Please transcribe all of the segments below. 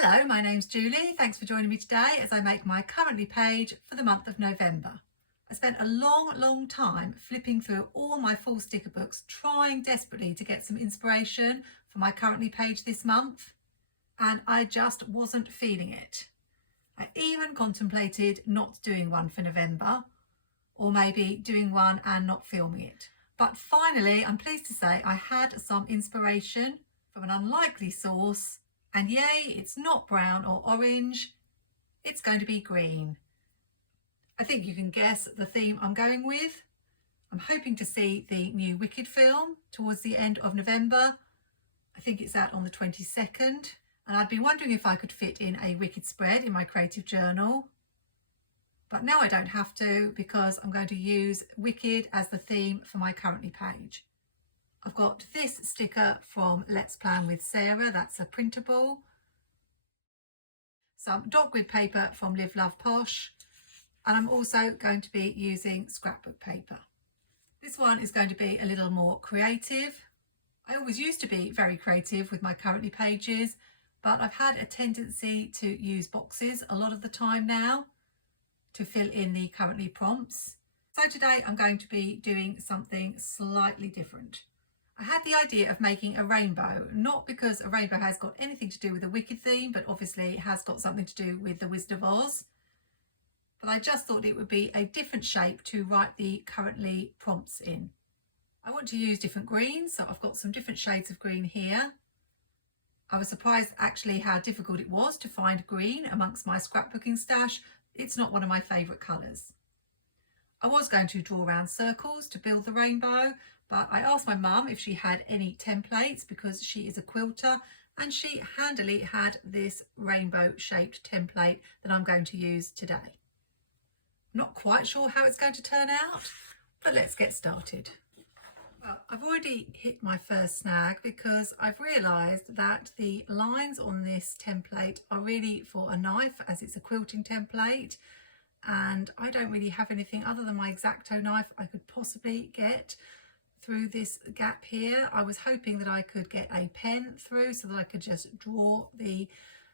Hello, my name's Julie. Thanks for joining me today as I make my Currently page for the month of November. I spent a long time flipping through all my full sticker books, trying desperately to get some inspiration for my Currently page this month, and I just wasn't feeling it. I even contemplated not doing one for November, or maybe doing one and not filming it. But finally, I'm pleased to say I had some inspiration from an unlikely source. And yay, it's not brown or orange, it's going to be green. I think you can guess the theme I'm going with. I'm hoping to see the new Wicked film towards the end of November. I think it's out on the 22nd, and I'd been wondering if I could fit in a Wicked spread in my creative journal. But now I don't have to, because I'm going to use Wicked as the theme for my Currently page. I've got this sticker from Let's Plan with Sarah, that's a printable. Some dot grid paper from Live Love Posh, and I'm also going to be using scrapbook paper. This one is going to be a little more creative. I always used to be very creative with my Currently pages, but I've had a tendency to use boxes a lot of the time now to fill in the Currently prompts. So today I'm going to be doing something slightly different. I had the idea of making a rainbow, not because a rainbow has got anything to do with the Wicked theme, but obviously it has got something to do with the Wizard of Oz. But I just thought it would be a different shape to write the Currently prompts in. I want to use different greens, so I've got some different shades of green here. I was surprised actually how difficult it was to find green amongst my scrapbooking stash. It's not one of my favourite colours. I was going to draw around circles to build the rainbow, but I asked my mum if she had any templates because she is a quilter, and she handily had this rainbow shaped template that I'm going to use today. Not quite sure how it's going to turn out, but let's get started. Well, I've already hit my first snag because I've realised that the lines on this template are really for a knife, as it's a quilting template, and I don't really have anything other than my X-Acto knife I could possibly get through this gap here. I was hoping that I could get a pen through so that I could just draw the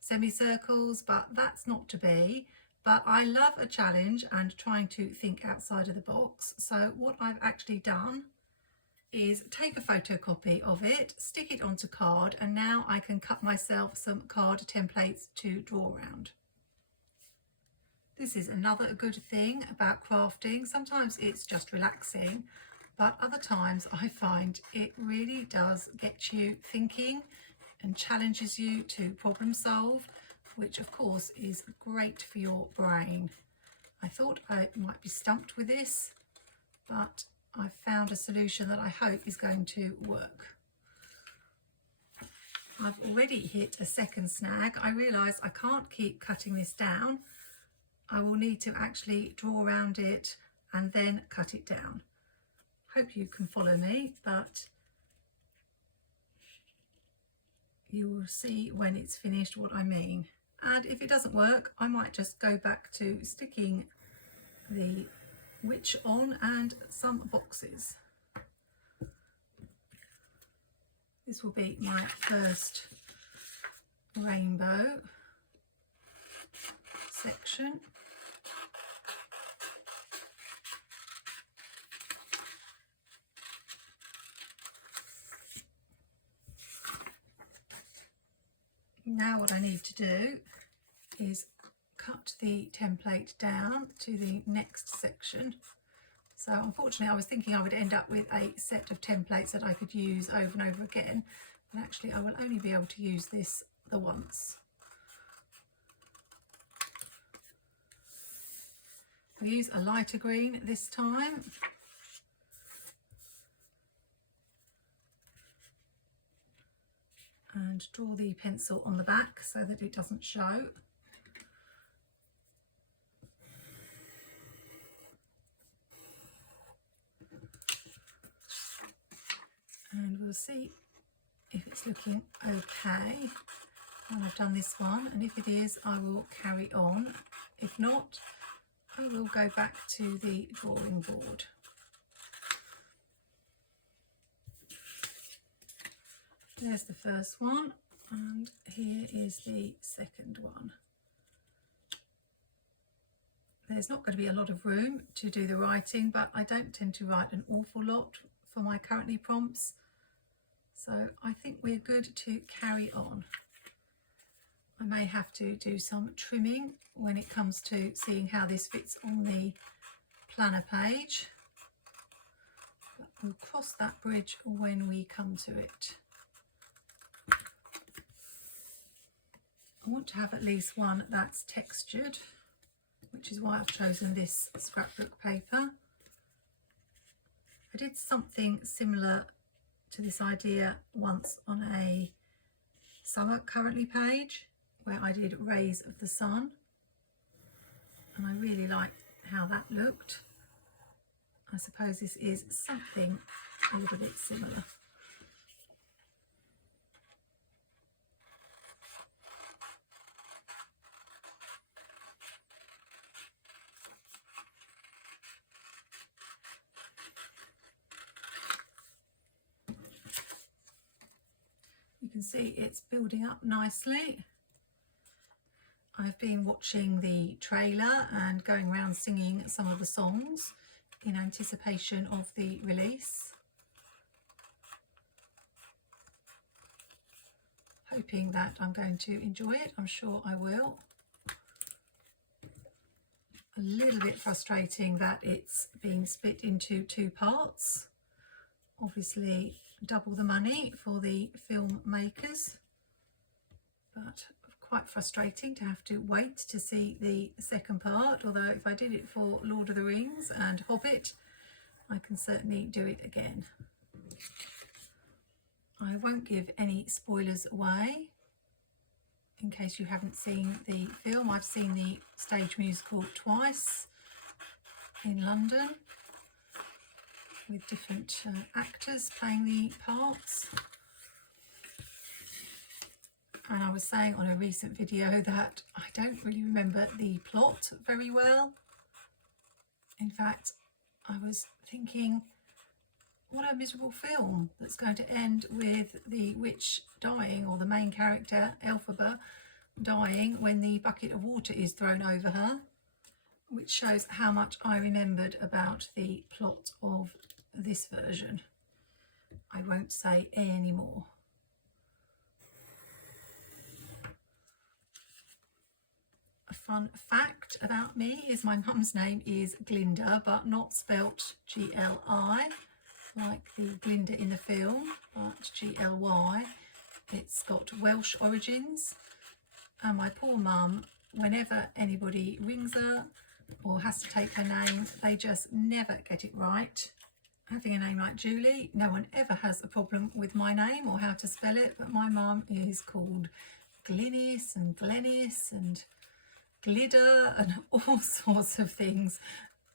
semicircles, but that's not to be. But I love a challenge and trying to think outside of the box. So what I've actually done is take a photocopy of it, stick it onto card, and now I can cut myself some card templates to draw around. This is another good thing about crafting. Sometimes it's just relaxing, but other times I find it really does get you thinking and challenges you to problem solve, which of course is great for your brain. I thought I might be stumped with this, but I've found a solution that I hope is going to work. I've already hit a second snag. I realise I can't keep cutting this down. I will need to actually draw around it and then cut it down. Hope you can follow me, but you will see when it's finished what I mean. And if it doesn't work, I might just go back to sticking the witch on and some boxes. This will be my first rainbow section. Now what I need to do is cut the template down to the next section. So unfortunately I was thinking I would end up with a set of templates that I could use over and over again, and actually I will only be able to use this the once. I'll use a lighter green this time. And draw the pencil on the back so that it doesn't show. And we'll see if it's looking okay when I've done this one, and if it is I will carry on. If not, I will go back to the drawing board. There's the first one. And here is the second one. There's not going to be a lot of room to do the writing, but I don't tend to write an awful lot for my currently prompts, so I think we're good to carry on. I may have to do some trimming when it comes to seeing how this fits on the planner page, but we'll cross that bridge when we come to it. I want to have at least one that's textured, which is why I've chosen this scrapbook paper. I did something similar to this idea once on a summer currently page where I did rays of the sun, and I really liked how that looked. I suppose this is something a little bit similar. You can see it's building up nicely. I've been watching the trailer and going around singing some of the songs in anticipation of the release, hoping that I'm going to enjoy it. I'm sure I will. A little bit frustrating that it's being split into two parts. Obviously double the money for the filmmakers, but quite frustrating to have to wait to see the second part, although if I did it for Lord of the Rings and Hobbit, I can certainly do it again. I won't give any spoilers away in case you haven't seen the film. I've seen the stage musical twice in London with different actors playing the parts. And I was saying on a recent video that I don't really remember the plot very well. In fact, I was thinking, what a miserable film that's going to end with the witch dying, or the main character, Elphaba, dying when the bucket of water is thrown over her, which shows how much I remembered about the plot of this version. I won't say any more. A fun fact about me is my mum's name is Glinda, but not spelt G-L-I, like the Glinda in the film, but G-L-Y. It's got Welsh origins, and my poor mum, whenever anybody rings her or has to take her name, they just never get it right. Having a name like Julie, no one ever has a problem with my name or how to spell it, but my mum is called Glynis and Glennis and Glitter and all sorts of things.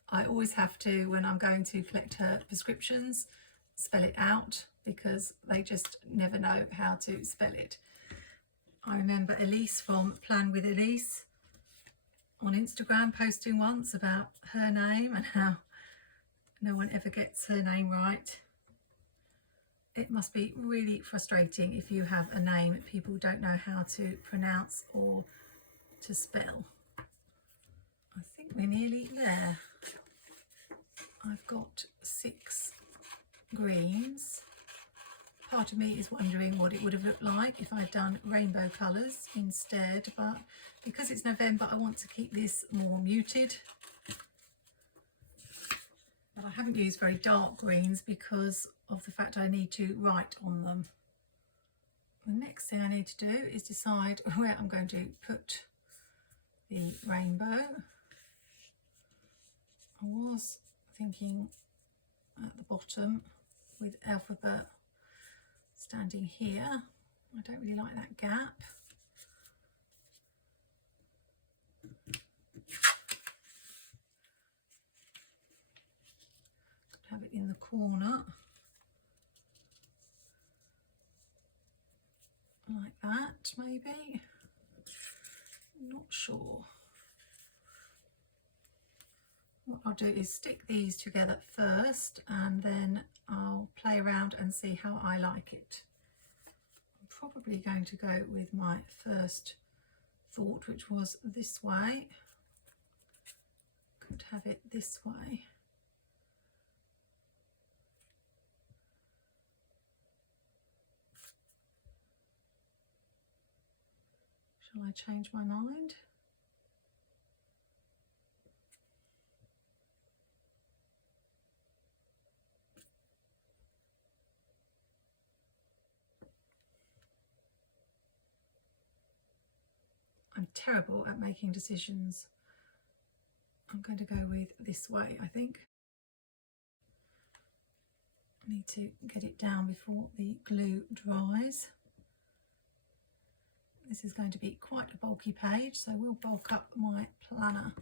I always have to, when I'm going to collect her prescriptions, spell it out because they just never know how to spell it. I remember Elise from Plan with Elise on Instagram posting once about her name and how no one ever gets her name right. It must be really frustrating if you have a name people don't know how to pronounce or to spell. I think we're nearly there. I've got 6 greens. Part of me is wondering what it would have looked like if I'd done rainbow colours instead, but because it's November I want to keep this more muted. But I haven't used very dark greens because of the fact I need to write on them. The next thing I need to do is decide where I'm going to put the rainbow. I was thinking at the bottom with Elphaba standing here. I don't really like that gap. Could have it in the corner like that, maybe. Not sure. What I'll do is stick these together first and then I'll play around and see how I like it. I'm probably going to go with my first thought, which was this way. Could have it this way. Shall I change my mind? I'm terrible at making decisions. I'm going to go with this way, I think. I need to get it down before the glue dries. This is going to be quite a bulky page, so we'll bulk up my planner.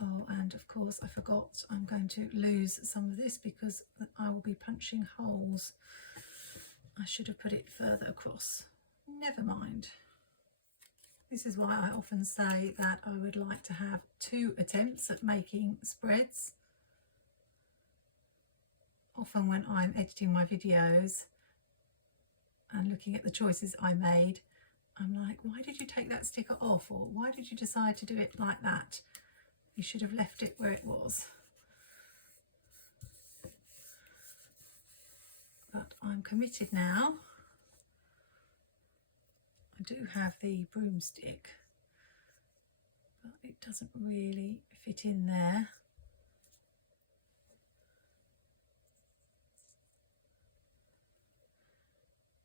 Oh, and of course I forgot, I'm going to lose some of this because I will be punching holes. I should have put it further across. Never mind. This is why I often say that I would like to have 2 attempts at making spreads. Often when I'm editing my videos and looking at the choices I made, I'm like, why did you take that sticker off? Or why did you decide to do it like that? You should have left it where it was. But I'm committed now. I do have the broomstick, but it doesn't really fit in there.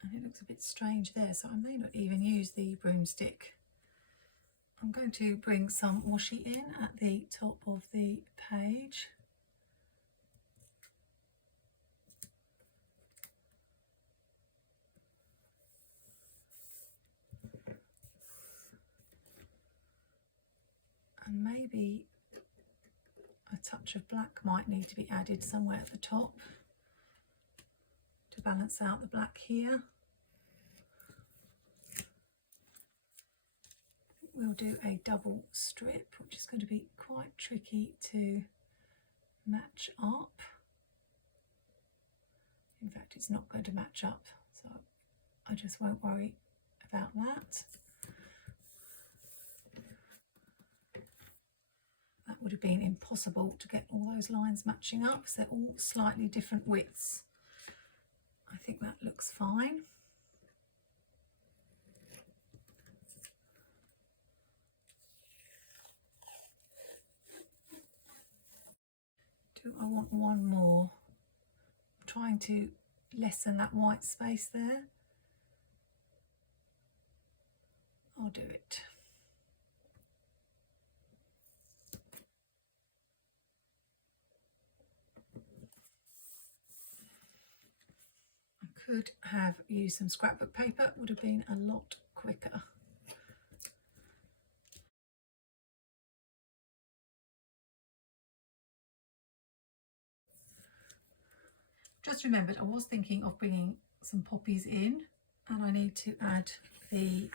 And it looks a bit strange there, so I may not even use the broomstick. I'm going to bring some washi in at the top of the page. And maybe a touch of black might need to be added somewhere at the top to balance out the black here. We'll do a double strip, which is going to be quite tricky to match up. In fact, it's not going to match up, so I just won't worry about that. That would have been impossible to get all those lines matching up because they're all slightly different widths. I think that looks fine. Do I want one more? I'm trying to lessen that white space there. I'll do it. I could have used some scrapbook paper, it would have been a lot quicker. Just remembered I was thinking of bringing some poppies in, and I need to add the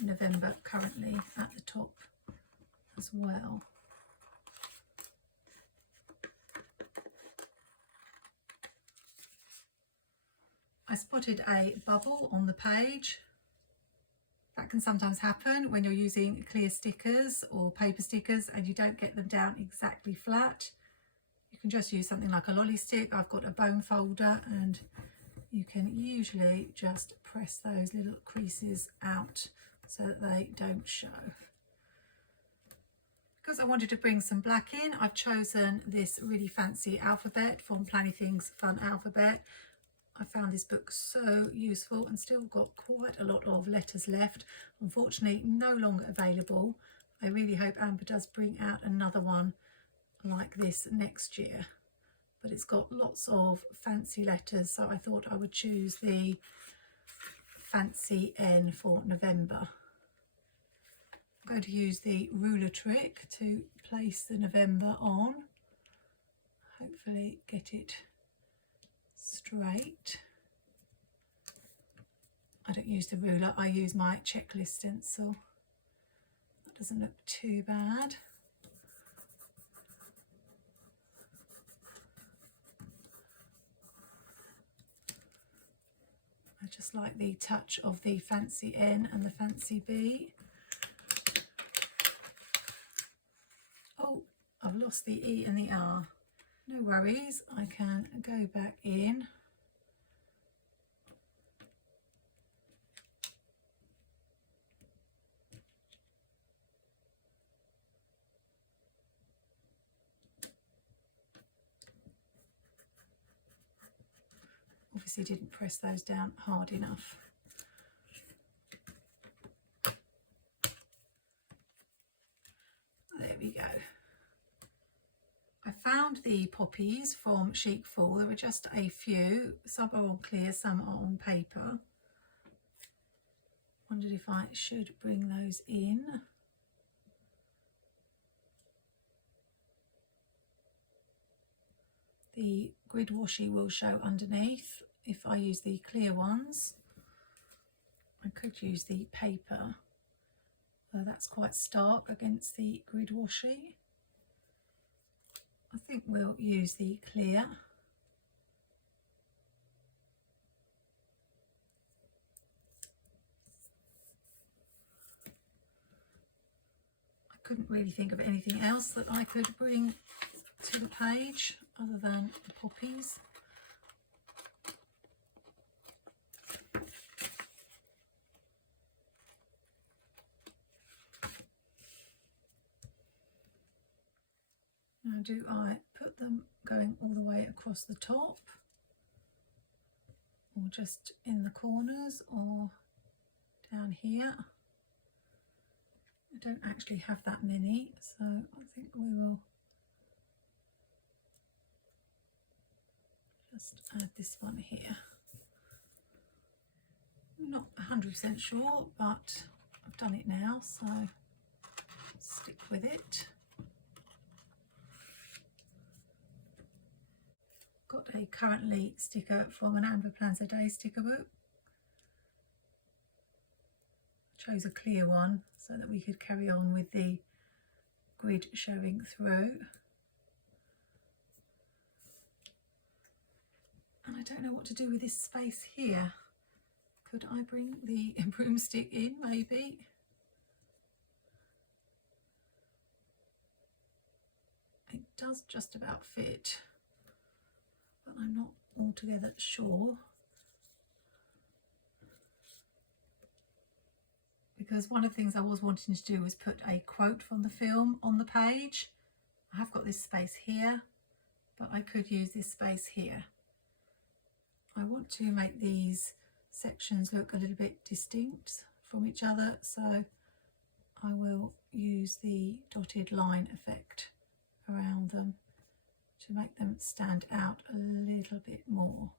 November currently at the top as well. I spotted a bubble on the page. That can sometimes happen when you're using clear stickers or paper stickers and you don't get them down exactly flat. You can just use something like a lolly stick. I've got a bone folder, and you can usually just press those little creases out so that they don't show. Because I wanted to bring some black in, I've chosen this really fancy alphabet from Plannything's Fun Alphabet. I found this book so useful and still got quite a lot of letters left. Unfortunately, no longer available. I really hope Amber does bring out another one like this next year. But it's got lots of fancy letters, so I thought I would choose the fancy N for November. I'm going to use the ruler trick to place the November on. Hopefully get it straight. I don't use the ruler, I use my checklist stencil. That doesn't look too bad. I just like the touch of the fancy N and the fancy B. Oh, I've lost the E and the R. No worries, I can go back in. Obviously didn't press those down hard enough. There we go. I found the poppies from Chic Fall. There were just a few. Some are on clear, some are on paper. Wondered if I should bring those in. The grid washi will show underneath if I use the clear ones. I could use the paper, though that's quite stark against the grid washi. I think we'll use the clear. I couldn't really think of anything else that I could bring to the page other than the poppies. Now, do I put them going all the way across the top, or just in the corners, or down here? I don't actually have that many, so I think we will just add this one here. I'm not 100% sure, but I've done it now, so stick with it. Got a currently sticker from an Amber Plans a Day sticker book. Chose a clear one so that we could carry on with the grid showing through. And I don't know what to do with this space here. Could I bring the broomstick in maybe? It does just about fit, but I'm not altogether sure. Because one of the things I was wanting to do was put a quote from the film on the page. I have got this space here, but I could use this space here. I want to make these sections look a little bit distinct from each other, so I will use the dotted line effect around them to make them stand out a little bit more.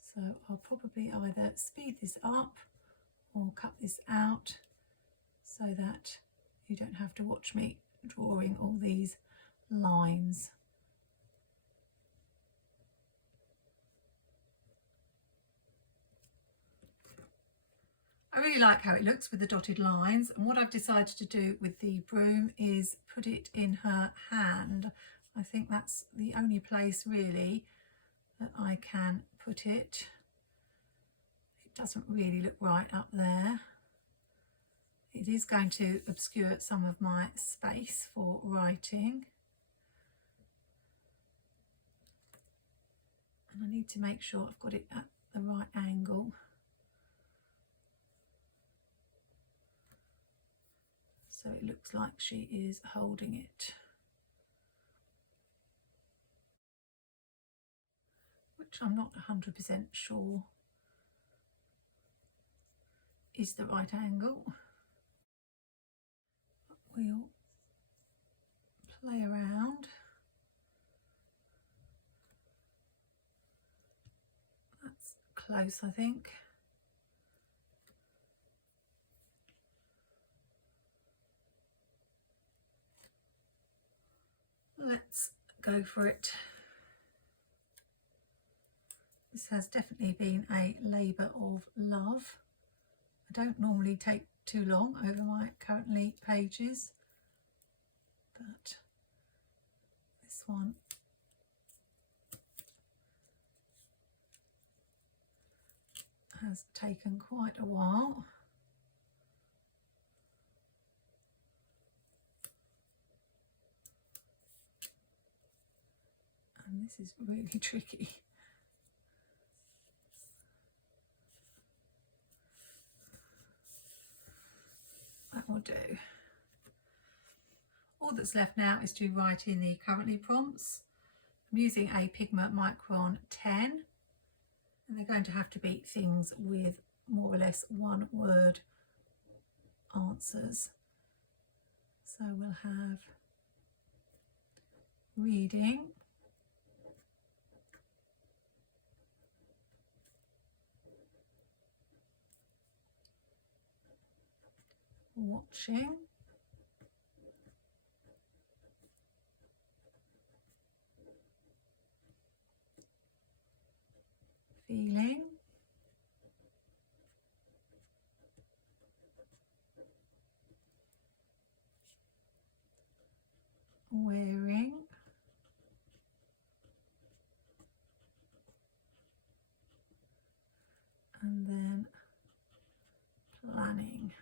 So I'll probably either speed this up or cut this out so that you don't have to watch me drawing all these lines. I really like how it looks with the dotted lines, and what I've decided to do with the broom is put it in her hand. I think that's the only place really that I can put it. It doesn't really look right up there. It is going to obscure some of my space for writing. And I need to make sure I've got it at the right angle. So it looks like she is holding it. Which I'm not 100% sure is the right angle. But we'll play around. That's close, I think. Let's go for it. This has definitely been a labour of love. I don't normally take too long over my currently pages, but this one has taken quite a while. And this is really tricky. That will do. All that's left now is to write in the currently prompts. I'm using a Pigma Micron 10, and they're going to have to be things with more or less one word answers. So we'll have reading, watching, feeling, wearing, and then planning.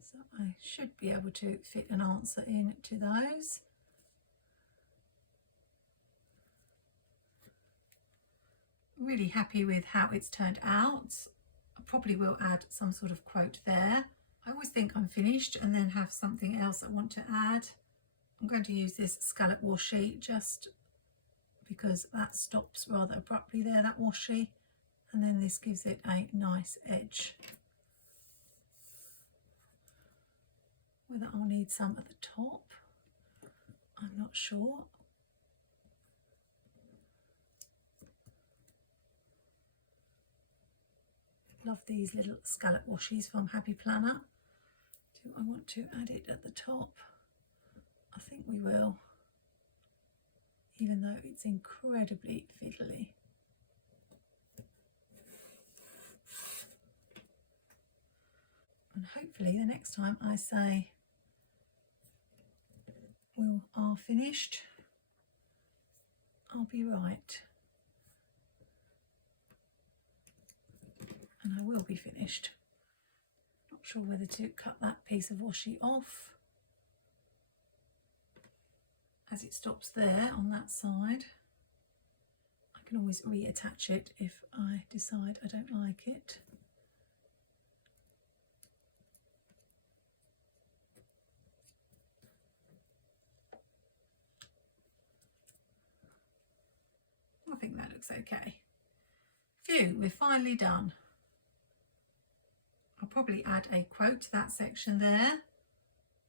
So I should be able to fit an answer into those. Really happy with how it's turned out. I probably will add some sort of quote there. I always think I'm finished and then have something else I want to add. I'm going to use this scallop washi just because that stops rather abruptly there, that washi, and then this gives it a nice edge. Whether I'll need some at the top, I'm not sure. Love these little scallop washies from Happy Planner. Do I want to add it at the top? I think we will, even though it's incredibly fiddly. And hopefully the next time I say we are finished, I'll be right. And I will be finished. Not sure whether to cut that piece of washi off, as it stops there on that side. I can always reattach it if I decide I don't like it. I think that looks okay. Phew, we're finally done. I'll probably add a quote to that section there,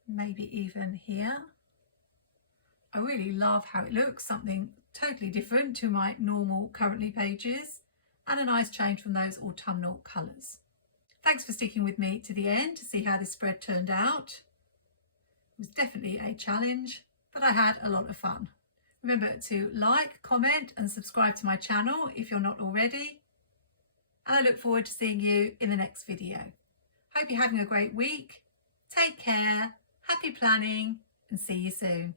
maybe even here. I really love how it looks, something totally different to my normal Currently pages, and a nice change from those autumnal colours. Thanks for sticking with me to the end to see how this spread turned out. It was definitely a challenge, but I had a lot of fun. Remember to like, comment and subscribe to my channel if you're not already. And I look forward to seeing you in the next video. Hope you're having a great week. Take care, happy planning, and see you soon.